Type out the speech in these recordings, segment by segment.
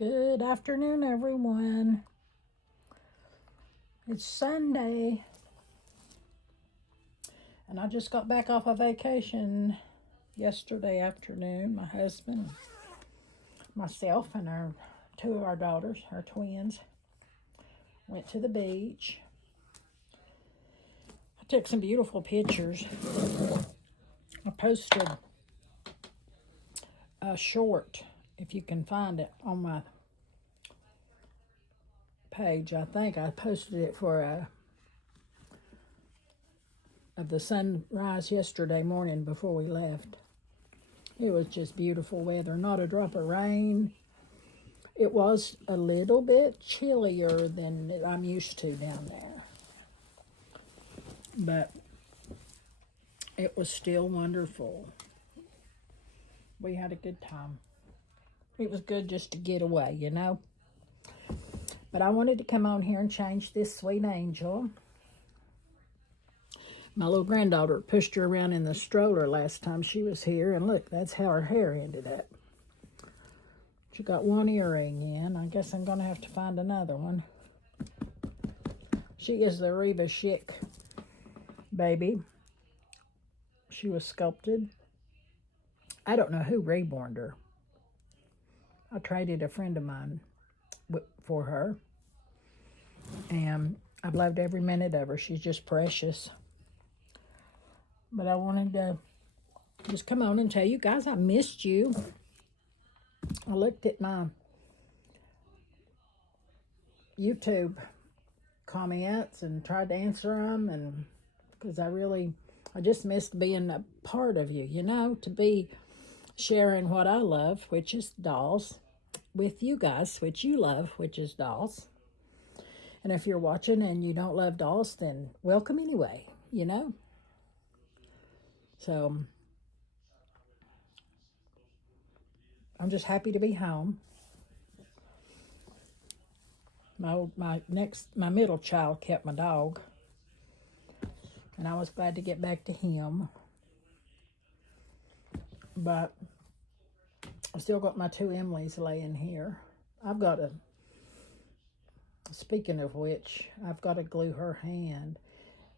Good afternoon, everyone. It's Sunday, and I just got back off a vacation yesterday afternoon. My husband, myself, and two of our daughters, our twins, went to the beach. I took some beautiful pictures. I posted a short, if you can find it, on my page. I think I posted it for of the sunrise yesterday morning before we left. It was just beautiful weather, not a drop of rain. It was a little bit chillier than I'm used to down there, but it was still wonderful. We had a good time. It was good just to get away, you know. But I wanted to come on here and change this sweet angel. My little granddaughter pushed her around in the stroller last time she was here, and look, that's how her hair ended up. She got one earring in. I guess I'm going to have to find another one. She is the Reva Chic baby. She was sculpted. I don't know who reborned her. I traded a friend of mine for her, and I've loved every minute of her. She's just precious. But I wanted to just come on and tell you guys I missed you. I looked at my YouTube comments and tried to answer them, and because I just missed being a part of you, you know, to be sharing what I love, which is dolls, with you guys, which you love, which is dolls. And if you're watching and you don't love dolls, then welcome anyway, you know. So I'm just happy to be home. My middle child kept my dog, and I was glad to get back to him. But I still got my two Emilys laying here. Speaking of which, I've got to glue her hand.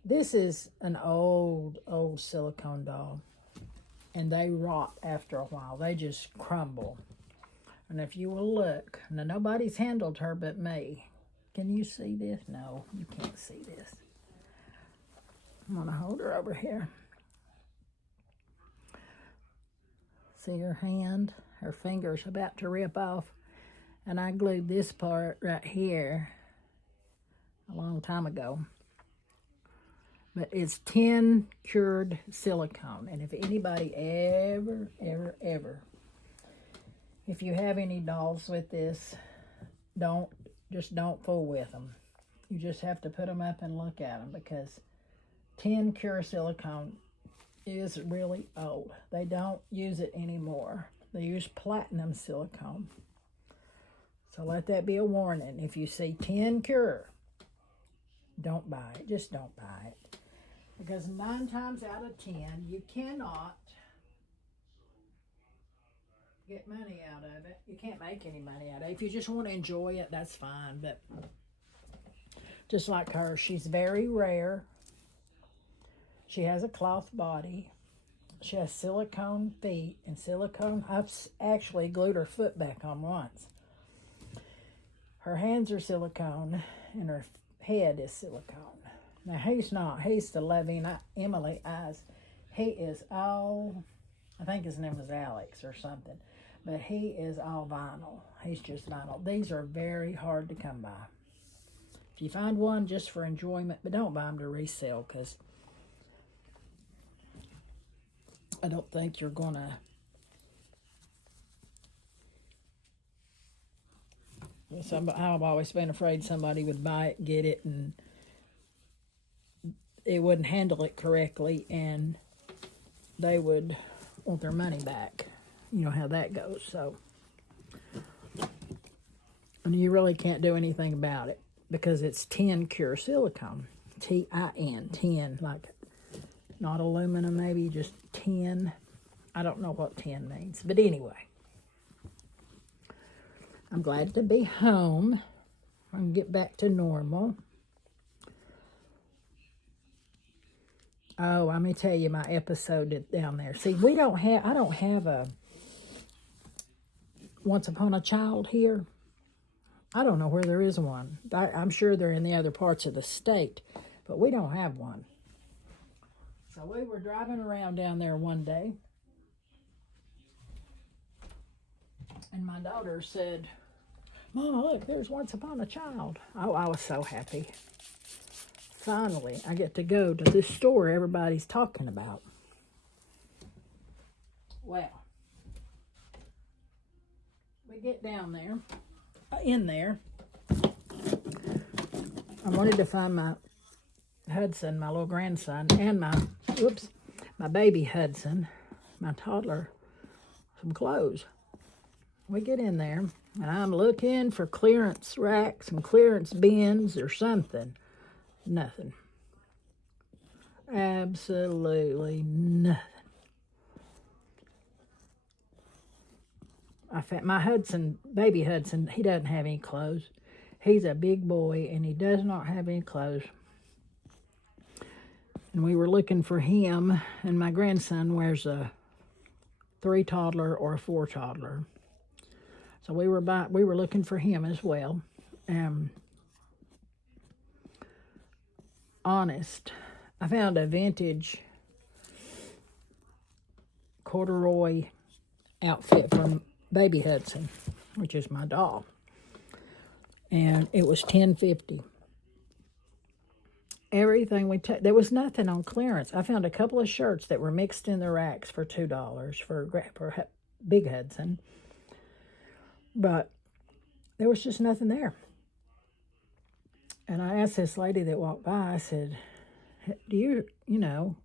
This is an old silicone doll, and they rot after a while. They just crumble. And if you will look, now nobody's handled her but me. Can you see this? No, you can't see this. I'm going to hold her over here. See her hand? Her finger's about to rip off. And I glued this part right here a long time ago. But it's 10 cured silicone. And if anybody ever, if you have any dolls with this, don't fool with them. You just have to put them up and look at them, because 10 cure silicone is really old. They don't use it anymore. They use platinum silicone. So let that be a warning. If you see 10 cure, don't buy it. Just don't buy it. Because 9 times out of 10, you cannot get money out of it. You can't make any money out of it. If you just want to enjoy it, that's fine. But just like her, she's very rare. She has a cloth body. She has silicone feet and silicone. I've actually glued her foot back on once. Her hands are silicone, and her head is silicone. Now, he's not. He's the loving Emily eyes. He is all, I think his name was Alex or something, but he is all vinyl. He's just vinyl. These are very hard to come by. If you find one just for enjoyment, but don't buy them to resell, because I don't think you're going to I've always been afraid somebody would buy it, get it, and they wouldn't handle it correctly, and they would want their money back. You know how that goes. So, and you really can't do anything about it, because it's 10 cure silicone. T-I-N, 10, like not aluminum, maybe just 10. I don't know what 10 means, but anyway. I'm glad to be home and get back to normal. Oh, let me tell you my episode down there. See, I don't have a Once Upon a Child here. I don't know where there is one. I'm sure they're in the other parts of the state, but we don't have one. So we were driving around down there one day, and my daughter said, "Mama, look, there's Once Upon a Child." Oh, I was so happy. Finally, I get to go to this store everybody's talking about. Well, we get down there, in there. I wanted to find my Hudson, my little grandson, and my baby Hudson, my toddler, some clothes. We get in there, and I'm looking for clearance racks and clearance bins or something. Nothing. Absolutely nothing. I found my baby Hudson, he doesn't have any clothes. He's a big boy, and he does not have any clothes. And we were looking for him, and my grandson wears a 3 toddler or a 4 toddler. So we were looking for him as well. Honest, I found a vintage corduroy outfit from baby Hudson, which is my doll, and it was $10.50. Everything there was nothing on clearance. I found a couple of shirts that were mixed in the racks for $2 for big Hudson, but there was just nothing there. And I asked this lady that walked by, I said, do you know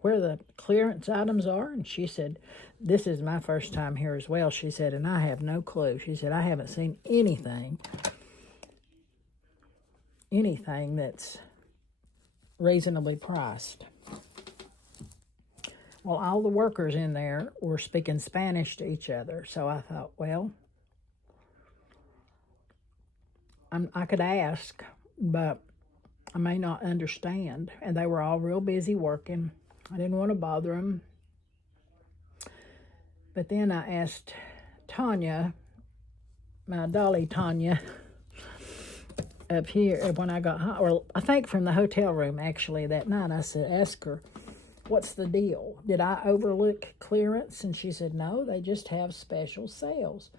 where the clearance items are? And she said, this is my first time here as well. She said, and I have no clue. She said, I haven't seen anything that's reasonably priced. Well, all the workers in there were speaking Spanish to each other. So I thought, well, I could ask, but I may not understand. And they were all real busy working. I didn't want to bother them. But then I asked Tanya, my dolly Tanya, up here when I got home, or I think from the hotel room actually that night. I said, ask her, what's the deal? Did I overlook clearance? And she said, no, they just have special sales.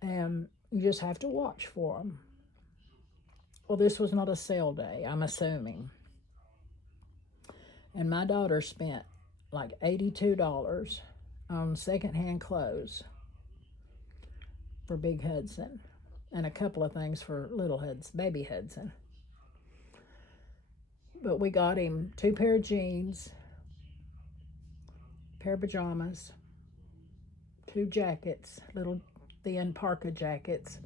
And you just have to watch for them. Well, this was not a sale day, I'm assuming. And my daughter spent like $82 on secondhand clothes for big Hudson and a couple of things for little Hudson, baby Hudson. But we got him 2 pair of jeans, pair of pajamas, 2 jackets, little thin parka jackets,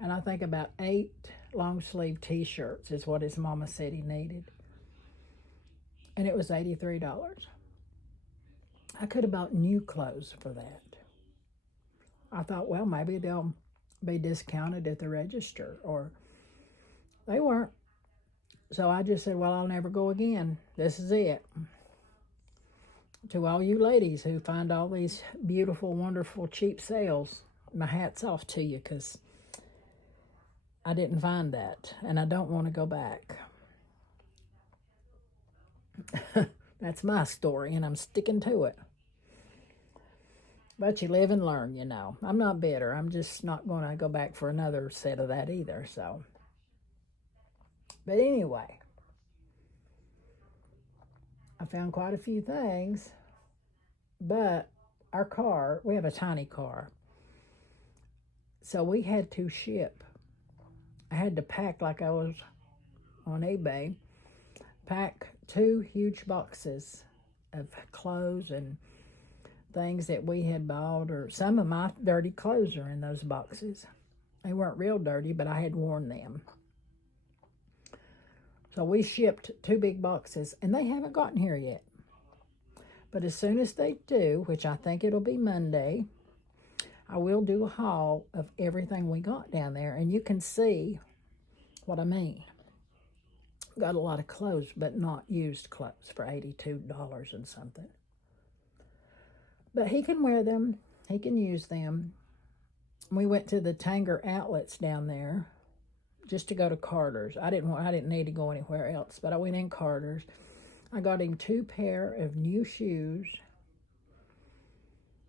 and I think about 8 long sleeve t-shirts is what his mama said he needed. And it was $83. I could have bought new clothes for that. I thought, well, maybe they'll be discounted at the register, or they weren't. So I just said, well, I'll never go again. This is it. To all you ladies who find all these beautiful, wonderful, cheap sales, my hat's off to you, because I didn't find that, and I don't want to go back. That's my story, and I'm sticking to it. But you live and learn, you know. I'm not bitter. I'm just not going to go back for another set of that either, so. But anyway, I found quite a few things, but our car, we have a tiny car, so we had to ship. I had to pack like I was on eBay, pack 2 huge boxes of clothes and things that we had bought, or some of my dirty clothes are in those boxes. They weren't real dirty, but I had worn them. So we shipped 2 big boxes, and they haven't gotten here yet. But as soon as they do, which I think it'll be Monday, I will do a haul of everything we got down there, and you can see what I mean. Got a lot of clothes, but not used clothes for $82 and something. But he can wear them. He can use them. We went to the Tanger outlets down there just to go to Carter's. I didn't need to go anywhere else, but I went in Carter's. I got him 2 pair of new shoes.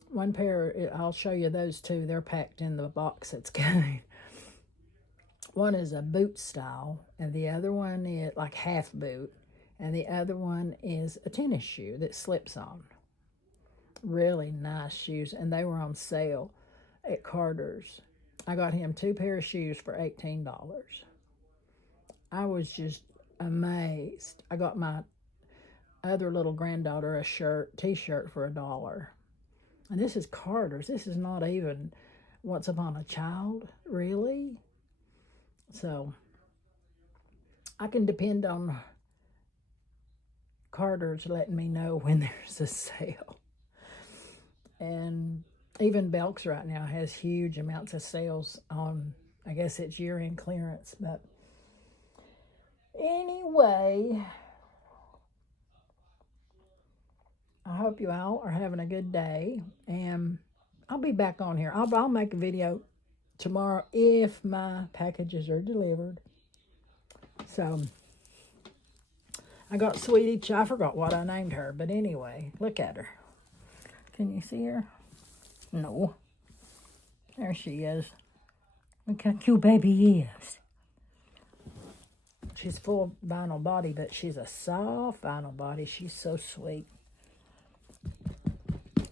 One pair, I'll show you those two. They're packed in the box that's coming. One is a boot style, and the other one is like half boot, and the other one is a tennis shoe that slips on. Really nice shoes, and they were on sale at Carter's. I got him 2 pair of shoes for $18. I was just amazed. I got my other little granddaughter a t-shirt for $1. And this is Carter's. This is not even Once Upon a Child, really. So I can depend on Carter's letting me know when there's a sale. And even Belk's right now has huge amounts of sales on, I guess it's year-end clearance. But anyway, I hope you all are having a good day, and I'll be back on here. I'll make a video tomorrow if my packages are delivered. So, I got Sweetie. I forgot what I named her, but anyway, look at her. Can you see her? No. There she is. Look how cute baby is. She's full vinyl body, but she's a soft vinyl body. She's so sweet.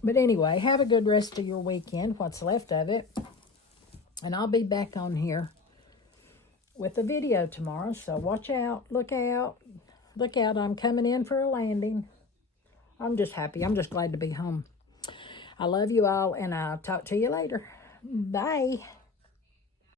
But anyway, have a good rest of your weekend, what's left of it. And I'll be back on here with a video tomorrow. So watch out, look out, look out. I'm coming in for a landing. I'm just happy. I'm just glad to be home. I love you all, and I'll talk to you later. Bye.